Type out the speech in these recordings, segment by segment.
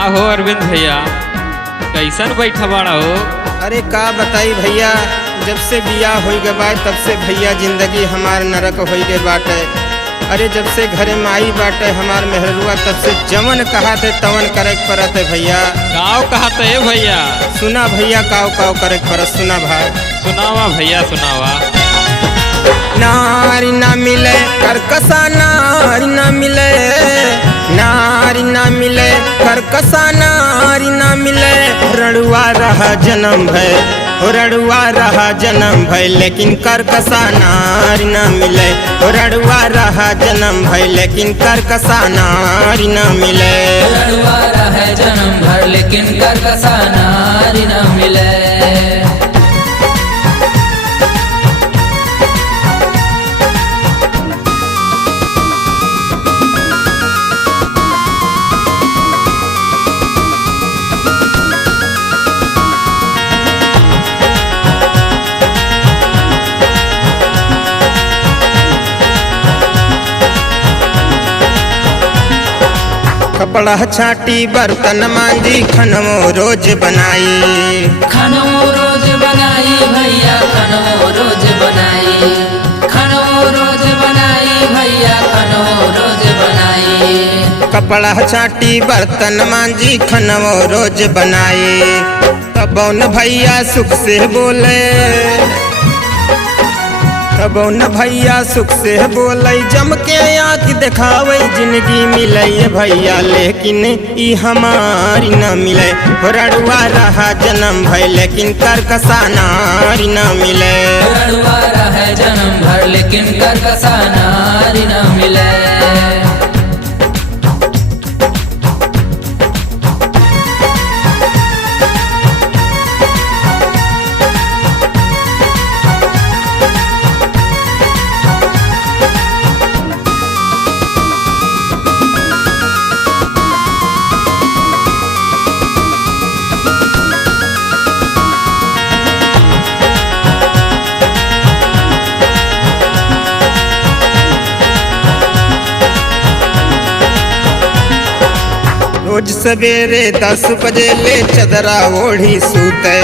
का हो अरविंद भैया, कैसन बैठा बाड़ा हो? अरे का बताई भैया, जब से बियाह हो गए बा तब से भैया जिंदगी हमार नरक हो गए बाटे। अरे जब से घरे में आई बाटे हमार मेहरुआ, तब से जमन कहा थे तवन करे पड़त है भैया। काव कहते है भैया? सुना भैया, काव काव करे पड़त। सुना भाई, सुनावा भैया सुनावा। नारी ना मिले करकसा, नारी ना मिले, नारी ना मिले करकसा, नारी ना मिले। रड़ुआ रहा जन्म भय, रड़ुआ रहा जन्म भय, लेकिन करकसा नारी ना मिले। रड़ुआ रहा जन्म भय, लेकिन करकसा नारी ना मिले। रड़ुआ रहा जन्म भर, लेकिन करकसा नारी ना मिले। कपड़ा छाटी बर्तन मांजी, खनमो रोज बनाई, खनमो रोज बनाई भैया, खनमो रोज बनाई, खनमो रोज बनाई भैया, खनमो रोज बनाई। कपड़ा छाटी बर्तन मांजी, खनमो रोज बनाई। तब न भैया सुख से बोले, तब न भैया सुख से बोले। जम के आँख दिखावे जिंदगी मिले भैया, लेकिन ई हमारी न मिले। रड़ुआ रहा जन्म भय, लेकिन करकसा नारी न मिले। रड़ुआ रहा जन्म भर, लेकिन करकसा नारी ना मिले। रोज सवेरे 10 बजे ले चदरा ओढ़ी सूते,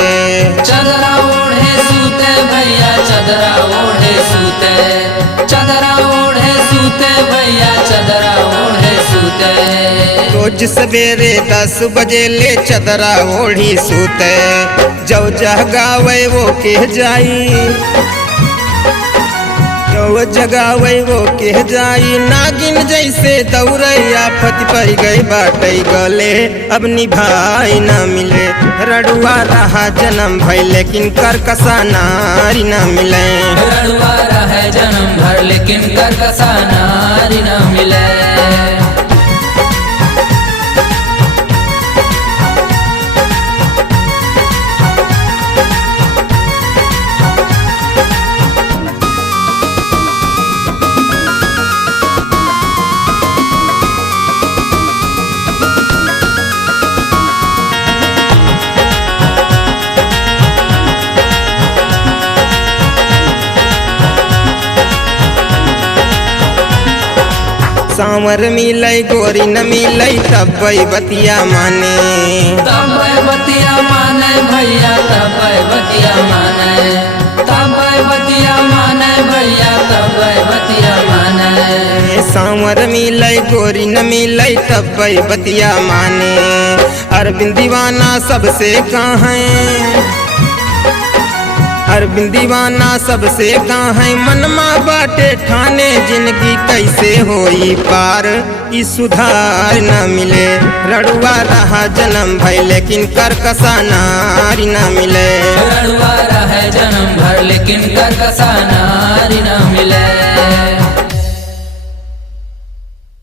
चदरा ओढ़े सूते भैया, चदरा ओढ़े सूते, चदरा ओढ़े सूते भैया, चदरा ओढ़े सूते। रोज सवेरे 10 बजे ले चदरा ओढ़ी सूते। जो जगावे वो के जाई, जो जगावे वो के जाई। नागिन जैसे दौड़े आफत पर गई बाटे गले, अब निभाई ना मिले। रड़ुआ रहा जन्म भय, लेकिन करकसा नारी ना मिले। रड़ुआ रहा जन्म भर, लेकिन करकसा नारी ना मिले। सांवर मिले गोरी न मिले, तब बतिया माने, तब बतिया माने भैया, तब बतिया माने, तब बतिया माने भैया, तब बतिया माने। सांवर मिले गोरी न मिले, तब बतिया माने। अरविंद दीवाना सबसे कहें, अरविंद दीवाना सबसे कहें। मनमा बाटे ठाने जिंदगी कैसे होई पार, ई सुधार न मिले। रड़ुआ रहा जन्म भय, लेकिन करकसा नारी न मिले। रड़ुआ रहा जन्म भर, लेकिन करकसा